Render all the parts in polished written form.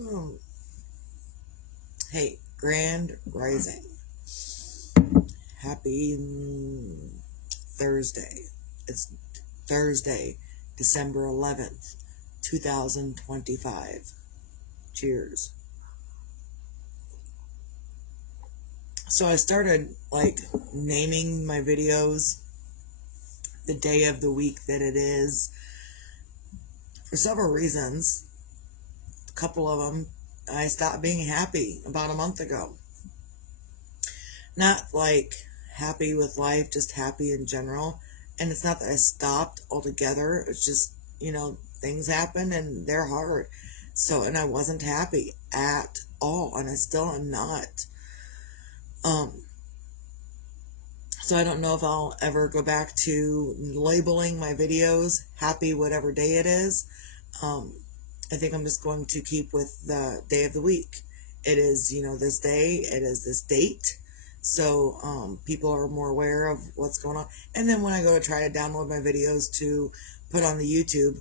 Hmm. Hey, Grand Rising. Happy Thursday. It's Thursday, December 11th, 2025. Cheers. So I started naming my videos the day of the week that it is for several reasons. A couple of them, I stopped being happy about a month ago. Not happy with life, just happy in general. And it's not that I stopped altogether. It's just, things happen and they're hard. So, and I wasn't happy at all. And I still am not. Um, so I don't know if I'll ever go back to labeling my videos happy whatever day it is. Um, I think I'm just going to keep with the day of the week. It is, this day, it is this date. So people are more aware of what's going on. And then when I go to try to download my videos to put on the YouTube,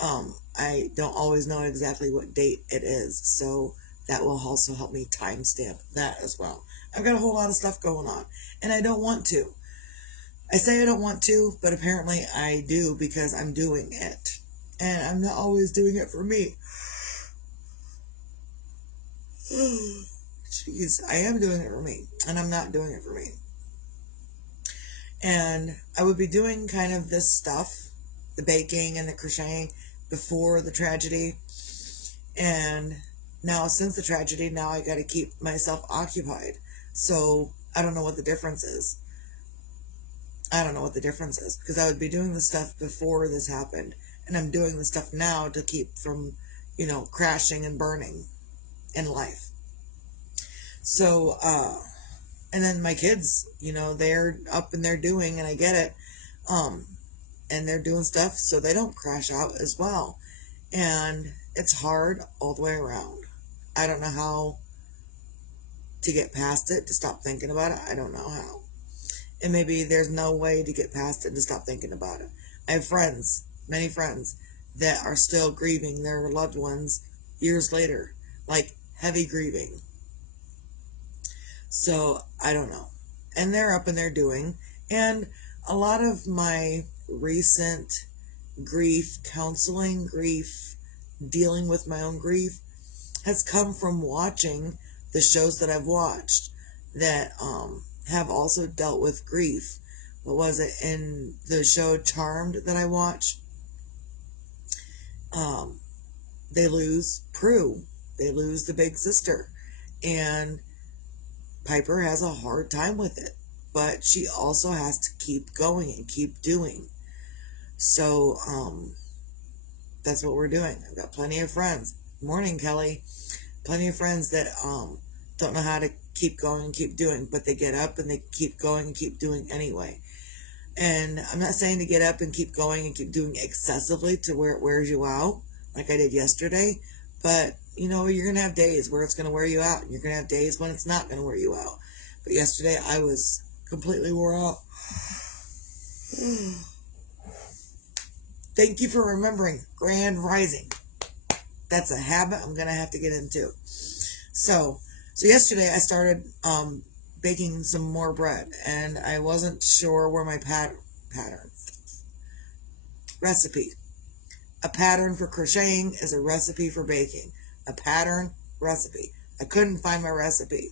I don't always know exactly what date it is. So that will also help me timestamp that as well. I've got a whole lot of stuff going on, and I don't want to. I say I don't want to, but apparently I do because I'm doing it. And I'm not always doing it for me. Jeez, I am doing it for me, and I'm not doing it for me. And I would be doing kind of this stuff, the baking and the crocheting, before the tragedy. And now, since the tragedy, now I got to keep myself occupied. So I don't know what the difference is. I don't know what the difference is because I would be doing the stuff before this happened, and I'm doing the stuff now to keep from, crashing and burning in life. So, and then my kids, they're up and they're doing, and I get it, um, and they're doing stuff so they don't crash out as well. And it's hard all the way around. I don't know how to get past it, to stop thinking about it. I don't know how. And maybe there's no way to get past it and to stop thinking about it. I have friends, many friends, that are still grieving their loved ones years later, like heavy grieving. So I don't know. And they're up and they're doing. And a lot of my recent grief counseling, grief dealing with my own grief, has come from watching the shows that I've watched that have also dealt with grief. What was it in the show Charmed that I watched? Um, they lose Prue. They lose the big sister. And Piper has a hard time with it. But she also has to keep going and keep doing. So that's what we're doing. I've got plenty of friends. Morning, Kelly. Plenty of friends that don't know how to keep going and keep doing, but they get up and they keep going and keep doing anyway. And I'm not saying to get up and keep going and keep doing excessively to where it wears you out, like I did yesterday. But, you're going to have days where it's going to wear you out, and you're going to have days when it's not going to wear you out. But yesterday I was completely wore out. Thank you for remembering Grand Rising. That's a habit I'm going to have to get into. So yesterday I started baking some more bread, and I wasn't sure where my pattern recipe. A pattern for crocheting is a recipe for baking. A pattern recipe. I couldn't find my recipe,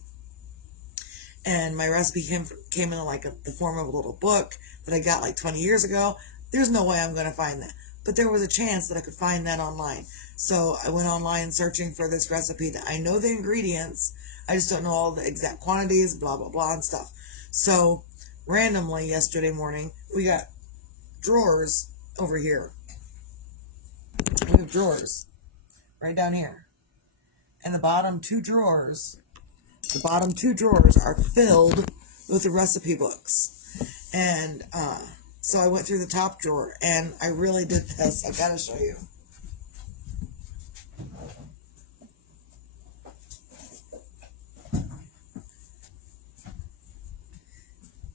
and my recipe came in the form of a little book that I got like 20 years ago. There's no way I'm going to find that, but there was a chance that I could find that online. So I went online searching for this recipe that I know the ingredients. I just don't know all the exact quantities, blah, blah, blah, and stuff. So randomly yesterday morning, we got drawers over here. We have drawers right down here. And the bottom two drawers are filled with the recipe books. And so I went through the top drawer, and I really did this. I gotta show you.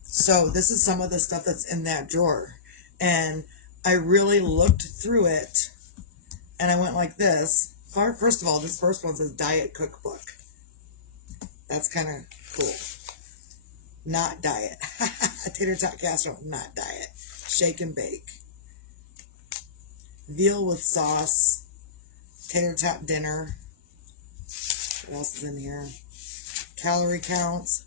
So this is some of the stuff that's in that drawer. And I really looked through it, and I went like this. First of all, this first one says Diet Cookbook. That's kind of cool. Not diet. Tater tot casserole, not diet. Shake and bake. Veal with sauce. Tater tot dinner. What else is in here? Calorie counts.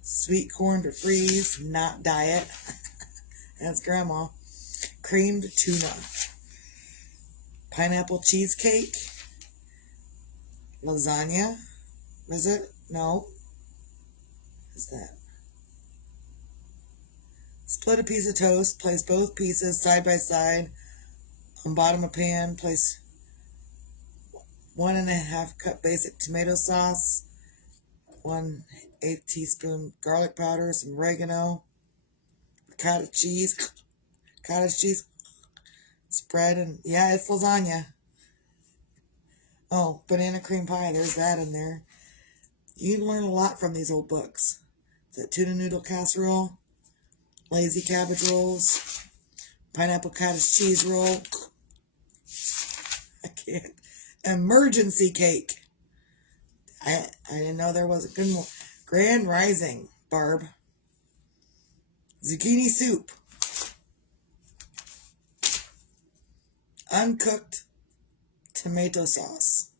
Sweet corn to freeze, not diet. That's grandma. Creamed tuna. Pineapple cheesecake. Lasagna. Is it? No. What is that? Split a piece of toast. Place both pieces side by side on bottom of pan. Place 1.5 cup basic tomato sauce. 1/8 teaspoon garlic powder. Some oregano. Cottage cheese. Cottage cheese. Spread and yeah, it's lasagna. Oh, banana cream pie. There's that in there. You can learn a lot from these old books. That tuna noodle casserole, lazy cabbage rolls, pineapple cottage cheese roll. I can't. Emergency cake. I didn't know there was a good one. Grand Rising, Barb. Zucchini soup. Uncooked tomato sauce.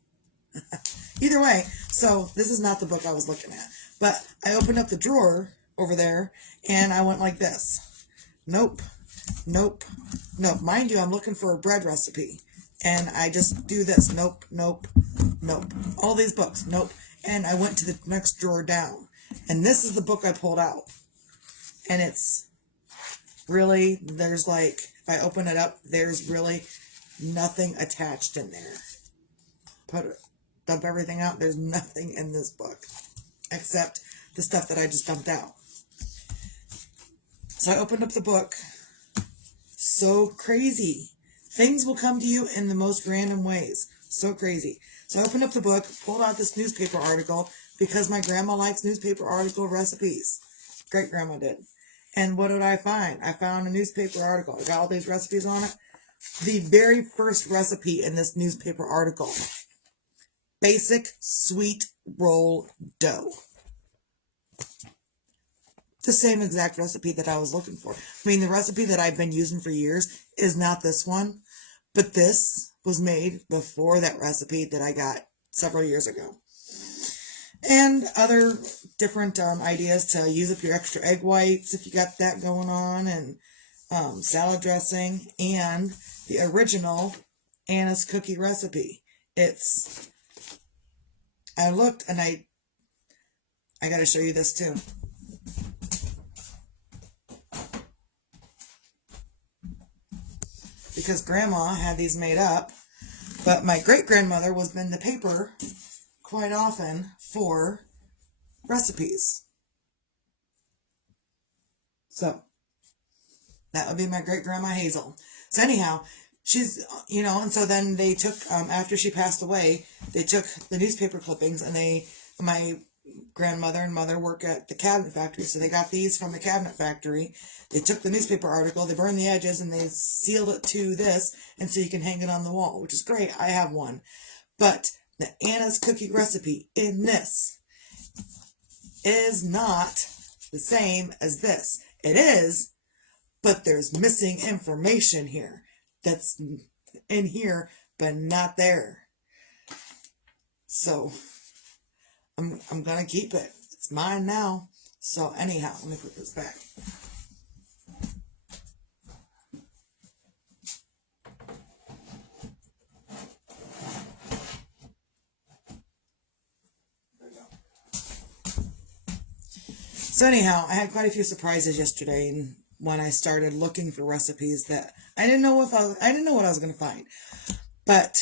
Either way, so this is not the book I was looking at. But I opened up the drawer over there and I went like this. Nope. Nope. Nope. Mind you, I'm looking for a bread recipe. And I just do this. Nope. Nope. Nope. All these books. Nope. And I went to the next drawer down. And this is the book I pulled out. And it's really, there's like, if I open it up, there's really nothing attached in there. Dump everything out. There's nothing in this book except the stuff that I just dumped out. So I opened up the book. So crazy. Things will come to you in the most random ways. So crazy. So I opened up the book, pulled out this newspaper article because my grandma likes newspaper article recipes. Great grandma did. And what did I find? I found a newspaper article. I got all these recipes on it. The very first recipe in this newspaper article. Basic sweet roll dough. The same exact recipe that I was looking for. I mean, the recipe that I've been using for years is not this one, but this was made before that recipe that I got several years ago. And other different ideas to use up your extra egg whites if you got that going on, and salad dressing, and the original Anna's cookie recipe. I looked and I got to show you this too. Because grandma had these made up, but my great-grandmother was in the paper quite often for recipes. So that would be my great-grandma Hazel. So anyhow, she's, and so then they took, after she passed away, they took the newspaper clippings and my grandmother and mother work at the cabinet factory, so they got these from the cabinet factory. They took the newspaper article, they burned the edges, and they sealed it to this, and so you can hang it on the wall, which is great. I have one. But the Anna's cookie recipe in this is not the same as this. It is, but there's missing information here that's in here, but not there. So I'm going to keep it. It's mine now. So anyhow, let me put this back. So anyhow, I had quite a few surprises yesterday, and when I started looking for recipes that I didn't know what I was going to find. But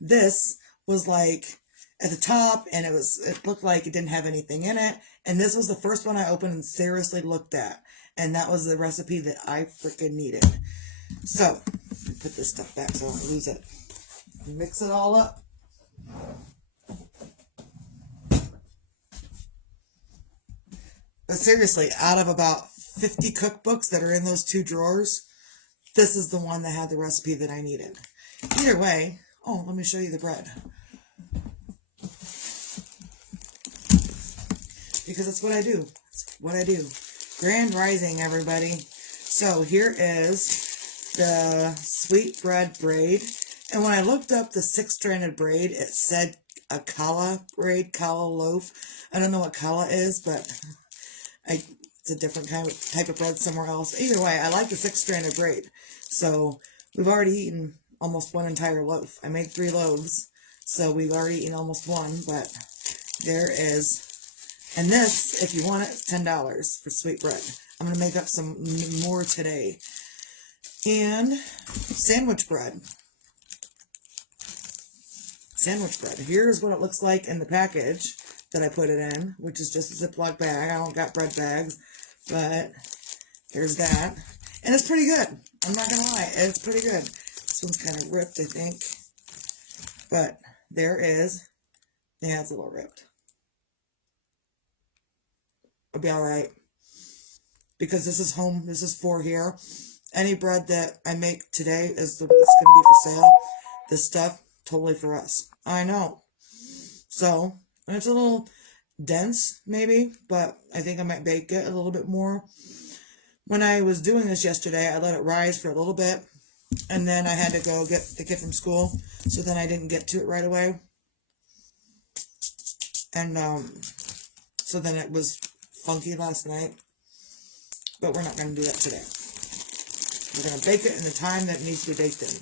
this was like at the top, and it looked like it didn't have anything in it. And this was the first one I opened and seriously looked at, and that was the recipe that I freaking needed. So put this stuff back so I don't lose it. Mix it all up. But seriously, out of about 50 cookbooks that are in those two drawers, this is the one that had the recipe that I needed. Either way, oh, let me show you the bread. Because that's what I do. That's what I do. Grand Rising, everybody. So here is the sweet bread braid. And when I looked up the 6-stranded braid, it said a challah braid, challah loaf. I don't know what challah is, but it's a different type of bread somewhere else. Either way, I like the 6-stranded braid. So we've already eaten almost one entire loaf. I made 3 loaves, so we've already eaten almost one, but there is. And this, if you want it, it's $10 for sweet bread. I'm going to make up some more today. And sandwich bread. Sandwich bread. Here's what it looks like in the package that I put it in, which is just a Ziploc bag. I don't got bread bags, but there's that. And it's pretty good. I'm not going to lie. It's pretty good. This one's kind of ripped, I think. But there is. Yeah, it's a little ripped. It'll be alright. Because this is home. This is for here. Any bread that I make today is going to be for sale. This stuff, totally for us. I know. So, it's a little dense, maybe. But I think I might bake it a little bit more. When I was doing this yesterday, I let it rise for a little bit. And then I had to go get the kid from school. So then I didn't get to it right away. And so then it was funky last night. But we're not going to do that today. We're going to bake it in the time that it needs to be baked in.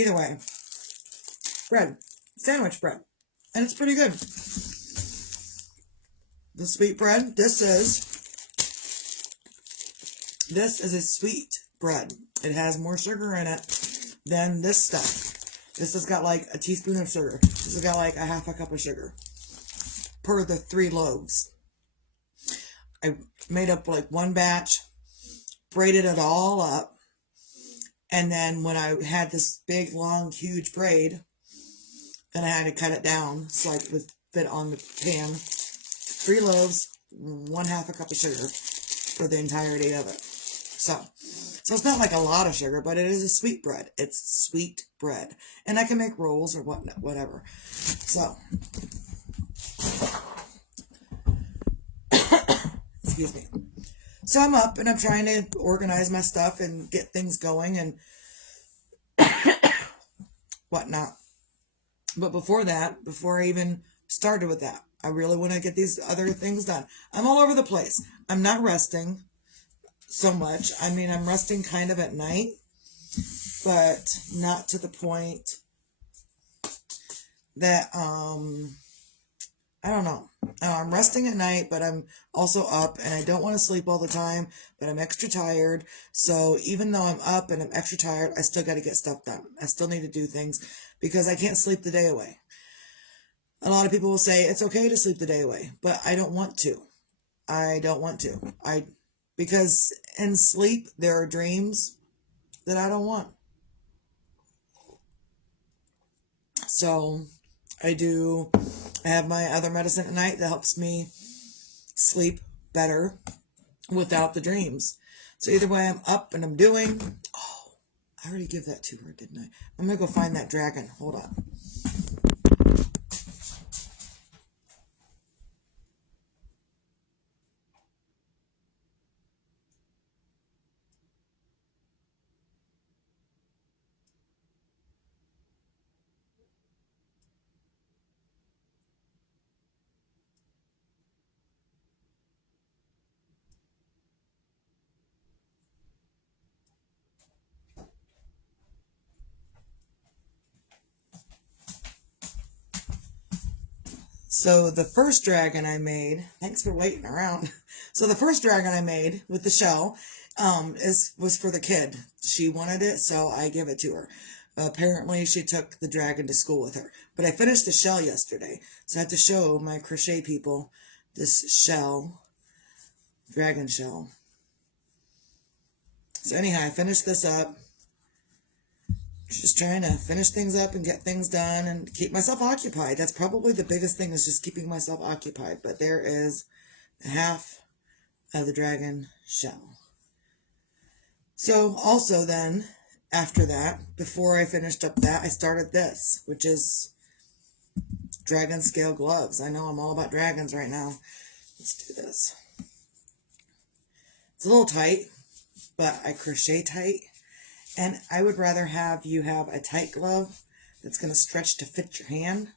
Either way. Bread. Sandwich bread. And it's pretty good. The sweet bread. This is a sweet bread. It has more sugar in it than this stuff. This has got like a teaspoon of sugar. This has got like a half a cup of sugar per the 3 loaves. I made up like one batch, braided it all up, and then when I had this big, long, huge braid, then I had to cut it down so I could fit on the pan. 3 loaves, 1/2 a cup of sugar for the entirety of it. So it's not like a lot of sugar, but it is a sweet bread. It's sweet bread. And I can make rolls or whatever. So, excuse me. So I'm up and I'm trying to organize my stuff and get things going and whatnot. But before that, before I even started with that, I really want to get these other things done. I'm all over the place. I'm not resting so much. I mean, I'm resting kind of at night, but not to the point that, I don't know. I'm resting at night, but I'm also up, and I don't want to sleep all the time, but I'm extra tired. So even though I'm up and I'm extra tired, I still got to get stuff done. I still need to do things because I can't sleep the day away. A lot of people will say it's okay to sleep the day away, but I don't want to. I don't want to. Because in sleep, there are dreams that I don't want. So I have my other medicine at night that helps me sleep better without the dreams. So either way, I'm up and I'm doing. Oh, I already gave that to her, didn't I? I'm going to go find that dragon. Hold on. So the first dragon I made, thanks for waiting around. So the first dragon I made with the shell was for the kid. She wanted it, so I gave it to her. Apparently she took the dragon to school with her. But I finished the shell yesterday, so I had to show my crochet people this shell, dragon shell. So anyhow, I finished this up. Just trying to finish things up and get things done and keep myself occupied. That's probably the biggest thing, is just keeping myself occupied. But there is half of the dragon shell. So also then, after that, before I finished up that, I started this, which is dragon scale gloves. I know I'm all about dragons right now. Let's do this. It's a little tight, but I crochet tight. And I would rather have you have a tight glove that's going to stretch to fit your hand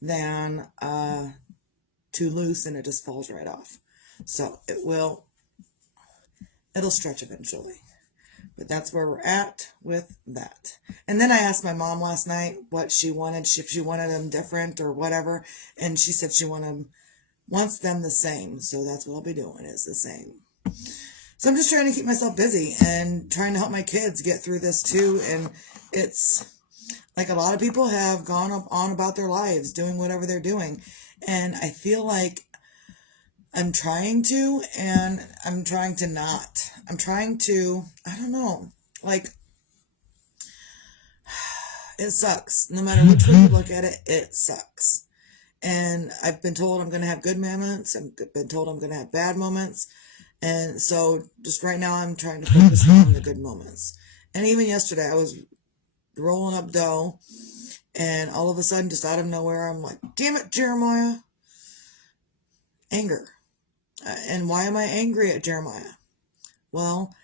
than too loose and it just falls right off. So it'll stretch eventually. But that's where we're at with that. And then I asked my mom last night what she wanted, if she wanted them different or whatever. And she said she wants them the same. So that's what I'll be doing, is the same. So I'm just trying to keep myself busy and trying to help my kids get through this too. And it's like a lot of people have gone on about their lives doing whatever they're doing. And I feel like I'm trying to, and I'm trying to not. I'm trying to, I don't know, like, it sucks. No matter which way you look at it, it sucks. And I've been told I'm going to have good moments. I've been told I'm going to have bad moments. And so just right now I'm trying to focus on the good moments. And even yesterday I was rolling up dough, and all of a sudden, just out of nowhere, I'm like, damn it, Jeremiah. Anger. And why am I angry at Jeremiah? Well,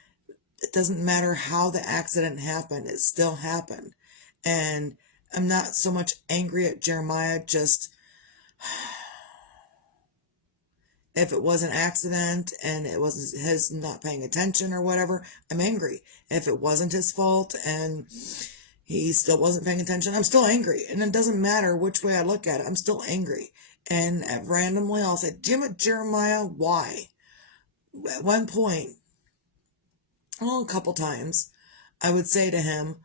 it doesn't matter how the accident happened. It still happened. And I'm not so much angry at Jeremiah, just if it was an accident and it wasn't his not paying attention or whatever, I'm angry. If it wasn't his fault and he still wasn't paying attention, I'm still angry. And it doesn't matter which way I look at it, I'm still angry. And randomly I'll say, damn it, Jeremiah, why? At one point, well, a couple times, I would say to him,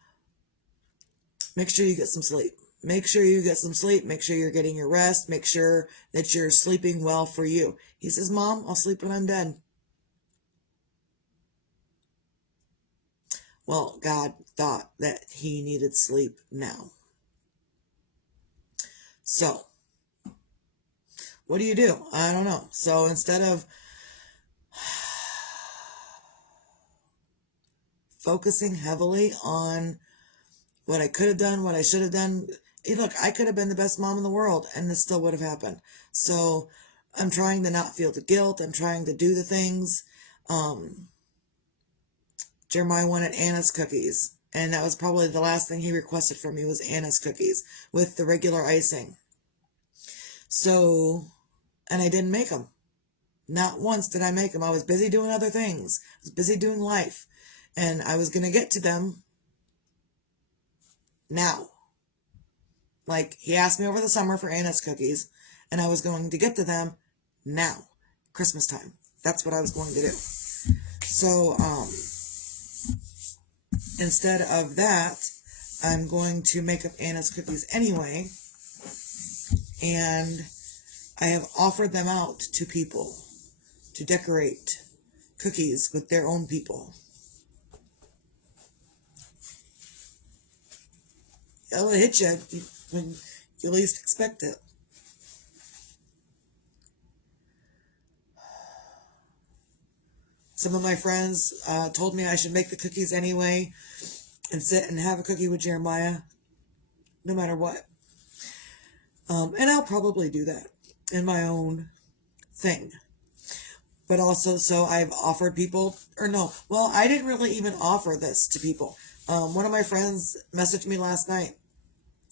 make sure you get some sleep. Make sure you get some sleep. Make sure you're getting your rest. Make sure that you're sleeping well for you. He says, Mom, I'll sleep when I'm dead. Well, God thought that he needed sleep now. So, what do you do? I don't know. So instead of focusing heavily on what I could have done, what I should have done, hey, look, I could have been the best mom in the world and this still would have happened. So I'm trying to not feel the guilt. I'm trying to do the things. Jeremiah wanted Anna's cookies, and that was probably the last thing he requested from me was Anna's cookies with the regular icing. So, and I didn't make them. Not once did I make them. I was busy doing other things. I was busy doing life, and I was going to get to them now. Like, he asked me over the summer for Anna's cookies, and I was going to get to them now. Christmas time. That's what I was going to do. So, instead of that, I'm going to make up Anna's cookies anyway, and I have offered them out to people to decorate cookies with their own people. It'll hit you when you least expect it. Some of my friends told me I should make the cookies anyway and sit and have a cookie with Jeremiah, no matter what. And I'll probably do that in my own thing. But also, so I've offered people, or no, well, I didn't really even offer this to people. One of my friends messaged me last night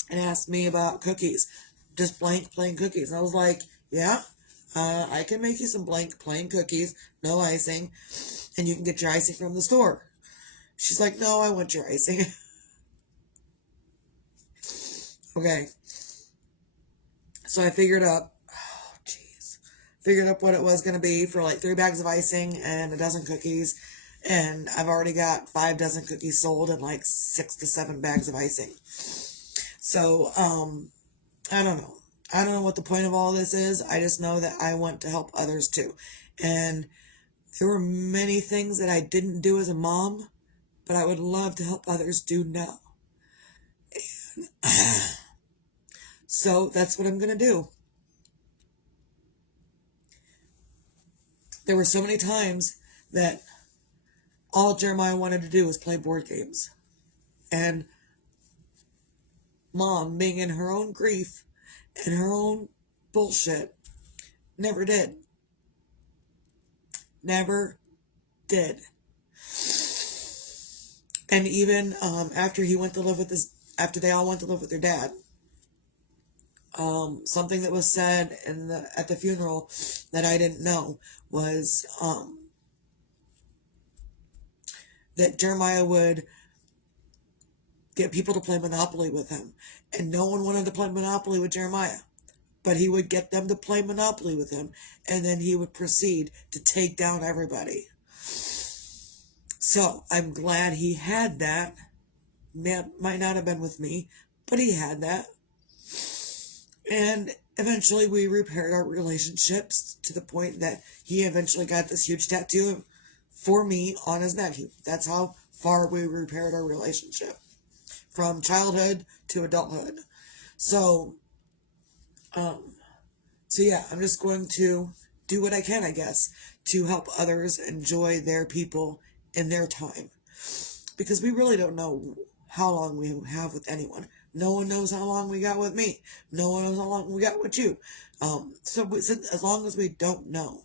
and asked me about cookies, just blank plain cookies. And I was like, yeah, I can make you some blank plain cookies, no icing, and you can get your icing from the store. She's like, no, I want your icing. Okay. So I figured up what it was going to be for like 3 bags of icing and a dozen cookies. And I've already got 5 dozen cookies sold and like 6 to 7 bags of icing. So, I don't know. I don't know what the point of all this is. I just know that I want to help others too. And there were many things that I didn't do as a mom, but I would love to help others do now. So that's what I'm going to do. There were so many times that all Jeremiah wanted to do was play board games. And Mom, being in her own grief and her own bullshit, never did. Never did. And even after he went to live with after they all went to live with their dad, something that was said at the funeral that I didn't know was that Jeremiah would get people to play Monopoly with him, and no one wanted to play Monopoly with Jeremiah, but he would get them to play Monopoly with him, and then he would proceed to take down everybody. So I'm glad he had that. Might not have been with me, but he had that. And eventually we repaired our relationships to the point that he eventually got this huge tattoo for me on his neck. That's how far we repaired our relationship, from childhood to adulthood. So yeah, I'm just going to do what I can, I guess, to help others enjoy their people in their time. Because we really don't know how long we have with anyone. No one knows how long we got with me. No one knows how long we got with you. So as long as we don't know.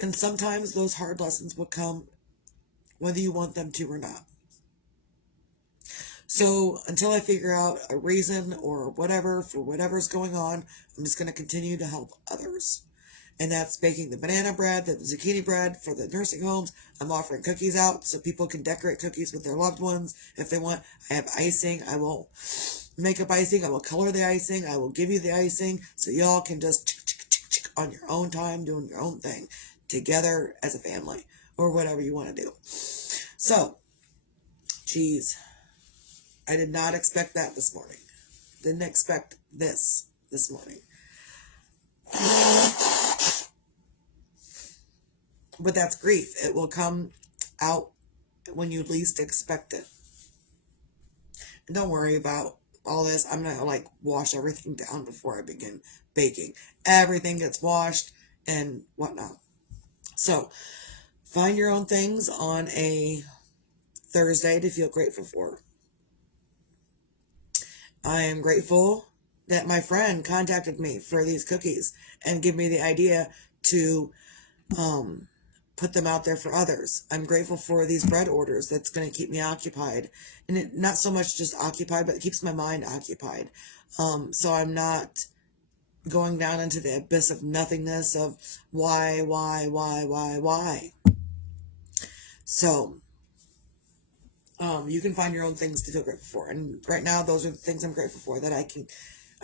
And sometimes those hard lessons will come whether you want them to or not. So until I figure out a reason or whatever for whatever's going on, I'm just going to continue to help others. And that's baking the banana bread, the zucchini bread for the nursing homes. I'm offering cookies out so people can decorate cookies with their loved ones if they want. I have icing. I will make up icing. I will color the icing. I will give you the icing so y'all can just on your own time, doing your own thing together as a family or whatever you want to do. So, geez, I did not expect that this morning. Didn't expect this morning. But that's grief. It will come out when you least expect it. And don't worry about all this. I'm going to wash everything down before I begin baking. Everything gets washed and whatnot. So find your own things on a Thursday to feel grateful for. I am grateful that my friend contacted me for these cookies and give me the idea to put them out there for others. I'm grateful for these bread orders. That's going to keep me occupied. And it not so much just occupied, but it keeps my mind occupied. So I'm not going down into the abyss of nothingness of why. So you can find your own things to feel grateful for. And right now, those are the things I'm grateful for, that I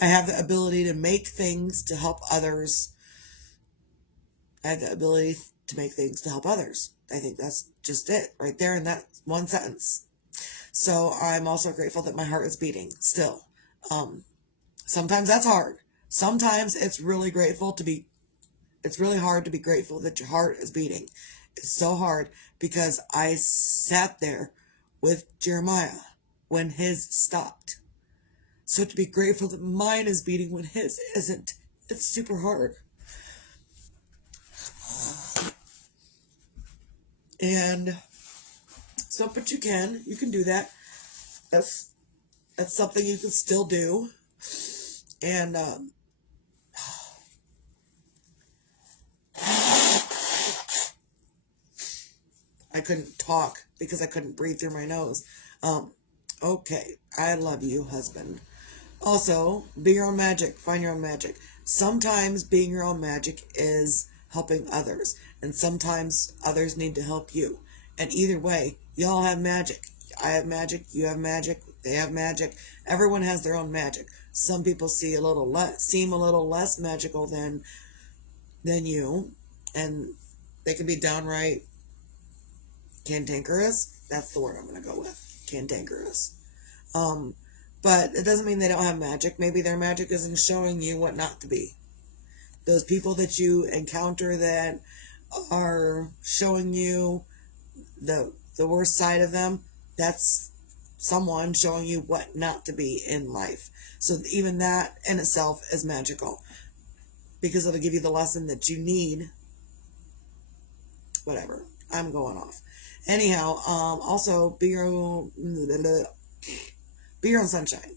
have the ability to make things to help others. I have the ability to make things to help others. I think that's just it right there in that one sentence. So I'm also grateful that my heart is beating still. Sometimes that's hard. Sometimes it's really hard to be grateful that your heart is beating. It's so hard because I sat there with Jeremiah when his stopped. So to be grateful that mine is beating when his isn't, it's super hard. And so, but you can do that. That's something you can still do. And I couldn't talk because I couldn't breathe through my nose. Okay, I love you, husband. Also, be your own magic. Find your own magic. Sometimes being your own magic is helping others, and sometimes others need to help you. And either way, y'all have magic. I have magic. You have magic. They have magic. Everyone has their own magic. Some people seem a little less magical than you, and they can be downright cantankerous. That's the word I'm going to go with. Cantankerous. But it doesn't mean they don't have magic. Maybe their magic isn't showing you what not to be. Those people that you encounter that are showing you the worst side of them, that's someone showing you what not to be in life. So even that in itself is magical, because it'll give you the lesson that you need Whatever. I'm going off. Anyhow, also be your own sunshine.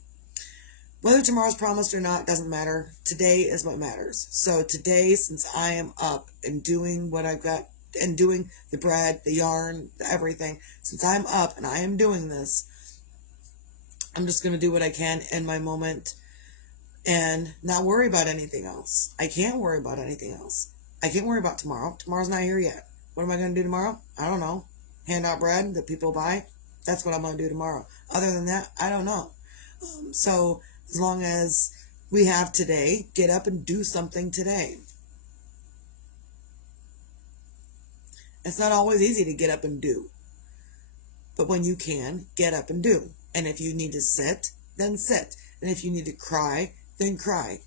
Whether tomorrow's promised or not doesn't matter. Today is what matters. So today, since I am up and doing what I've got and doing the bread, the yarn, everything, since I'm up and I am doing this, I'm just going to do what I can in my moment and not worry about anything else. I can't worry about anything else. I can't worry about tomorrow. Tomorrow's not here yet. What am I going to do tomorrow? I don't know. Hand out bread that people buy. That's what I'm going to do tomorrow. Other than that, I don't know. So as long as we have today, get up and do something today. It's not always easy to get up and do. But when you can, get up and do. And if you need to sit, then sit. And if you need to cry, then cry.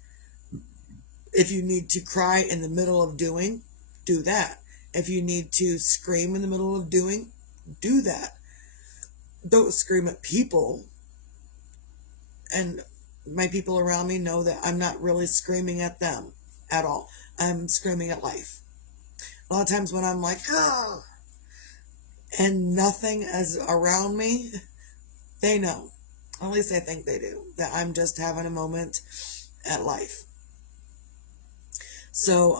If you need to cry in the middle of doing, do that. If you need to scream in the middle of doing, do that. Don't scream at people. And my people around me know that I'm not really screaming at them at all. I'm screaming at life. A lot of times when I'm like, oh, and nothing is around me, they know. At least I think they do. That I'm just having a moment at life. So,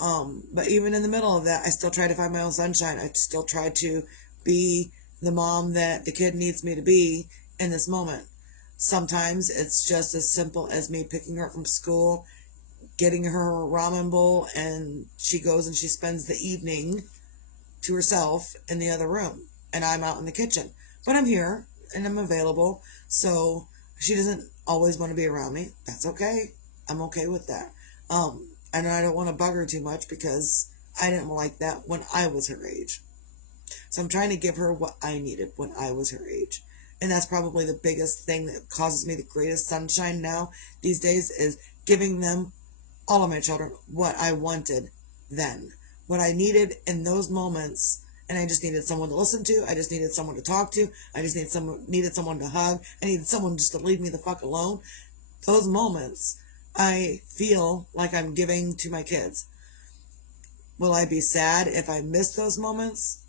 but even in the middle of that, I still try to find my own sunshine. I still try to be the mom that the kid needs me to be in this moment. Sometimes it's just as simple as me picking her up from school, getting her a ramen bowl, and she goes and she spends the evening to herself in the other room. And I'm out in the kitchen. But I'm here and I'm available. So she doesn't always want to be around me. That's okay. I'm okay with that. And I don't want to bug her too much because I didn't like that when I was her age. So I'm trying to give her what I needed when I was her age. And that's probably the biggest thing that causes me the greatest sunshine now these days is giving them, all of my children, what I wanted then. What I needed in those moments. And I just needed someone to listen to. I just needed someone to talk to. I just needed someone to hug. I needed someone just to leave me the fuck alone. Those moments, I feel like I'm giving to my kids. Will I be sad if I miss those moments?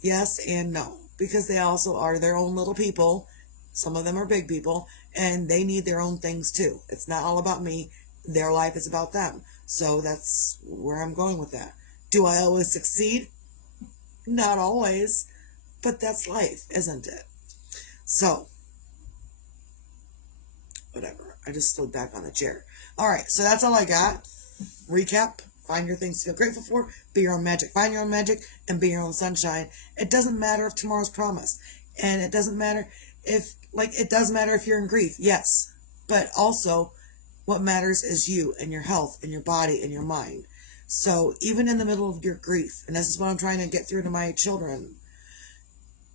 Yes and no. Because they also are their own little people. Some of them are big people. And they need their own things too. It's not all about me. Their life is about them. So that's where I'm going with that. Do I always succeed? Not always. But that's life, isn't it? So, whatever. I just slid back on the chair. Alright, so that's all I got. Recap. Find your things to feel grateful for. Be your own magic. Find your own magic and be your own sunshine. It doesn't matter if tomorrow's promised. And it doesn't matter if, it does matter if you're in grief. Yes. But also, what matters is you and your health and your body and your mind. So, even in the middle of your grief, and this is what I'm trying to get through to my children,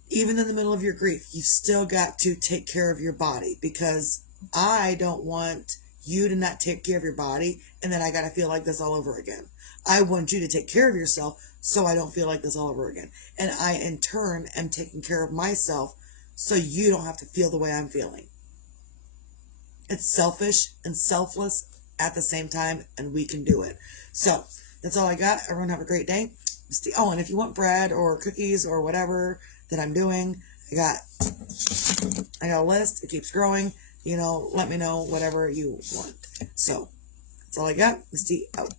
even in the middle of your grief, you've still got to take care of your body because I don't want you to not take care of your body and then I got to feel like this all over again. I want you to take care of yourself so I don't feel like this all over again. And I, in turn, am taking care of myself so you don't have to feel the way I'm feeling. It's selfish and selfless at the same time, and we can do it. So, that's all I got. Everyone have a great day. Oh, and if you want bread or cookies or whatever that I'm doing, I got a list. It keeps growing. Let me know whatever you want. So, that's all I got. Misty out.